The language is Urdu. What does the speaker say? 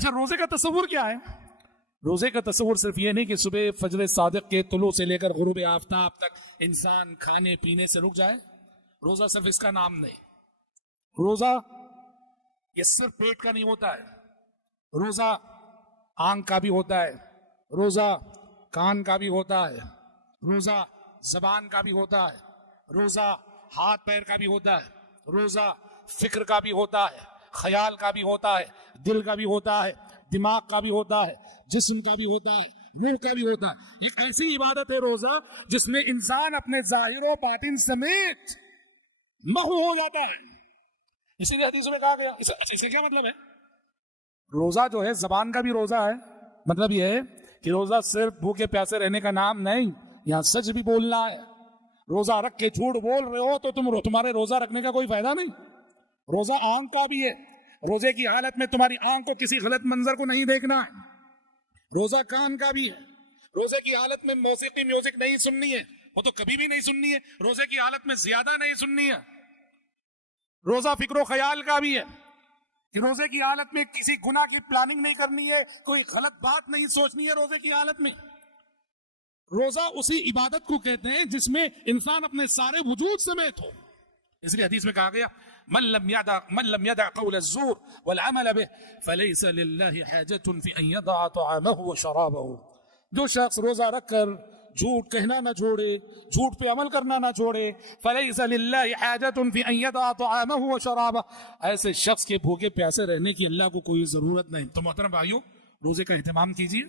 اچھا روزے کا تصور کیا ہے؟ روزے کا تصور صرف یہ نہیں کہ صبح فجر صادق کے طلوع سے لے کر غروب آفتاب تک انسان کھانے پینے سے رک جائے. روزہ صرف اس کا نام نہیں. روزہ یہ صرف پیٹ کا نہیں ہوتا ہے. روزہ آنکھ کا بھی ہوتا ہے, روزہ کان کا بھی ہوتا ہے, روزہ زبان کا بھی ہوتا ہے, روزہ ہاتھ پیر کا بھی ہوتا ہے, روزہ فکر کا بھی ہوتا ہے, خیال کا بھی ہوتا ہے, دل کا بھی ہوتا ہے, دماغ کا بھی ہوتا ہے, جسم کا بھی ہوتا ہے, روح کا بھی ہوتا ہے. ایک ایسی عبادت ہے روزہ جس میں انسان اپنے ظاہر و باطن سمیت محو ہو جاتا ہے. اسی لیے حدیث میں کہا گیا. اس کا کیا مطلب ہے؟ روزہ جو ہے زبان کا بھی روزہ ہے. مطلب یہ ہے کہ روزہ صرف بھوکے پیاسے رہنے کا نام نہیں, یہاں سچ بھی بولنا ہے. روزہ رکھ کے جھوٹ بول رہے ہو تو تمہارے روزہ رکھنے کا کوئی فائدہ نہیں. روزہ آنکھ کا بھی ہے. روزے کی حالت میں تمہاری آنکھ کو کسی غلط منظر کو نہیں دیکھنا ہے. روزہ کان کا بھی ہے. روزے کی حالت میں موسیقی میوزک نہیں سننی ہے, وہ تو کبھی بھی نہیں سننی ہے. روزے کی حالت میں زیادہ نہیں سننی ہے. روزہ فکر و خیال کا بھی ہے کہ روزے کی حالت میں کسی گناہ کی پلاننگ نہیں کرنی ہے, کوئی غلط بات نہیں سوچنی ہے روزے کی حالت میں. روزہ اسی عبادت کو کہتے ہیں جس میں انسان اپنے سارے وجود سمیت ہو. اس لیے حدیث میں کہا گیا من لم يدع قول الزور والعمل به فليس لله حاجة في ان يدع طعامه وشرابه. جو شخص روزہ رکھ کر جھوٹ کہنا نہ چھوڑے, جھوٹ پہ عمل کرنا نہ چھوڑے, فليس لله حاجة في ان يدع طعامه وشرابه, ایسے شخص کے بھوکے پیاسے رہنے کی اللہ کو کوئی ضرورت نہیں. تو محترم بھائیو, روزے کا اہتمام کیجیے.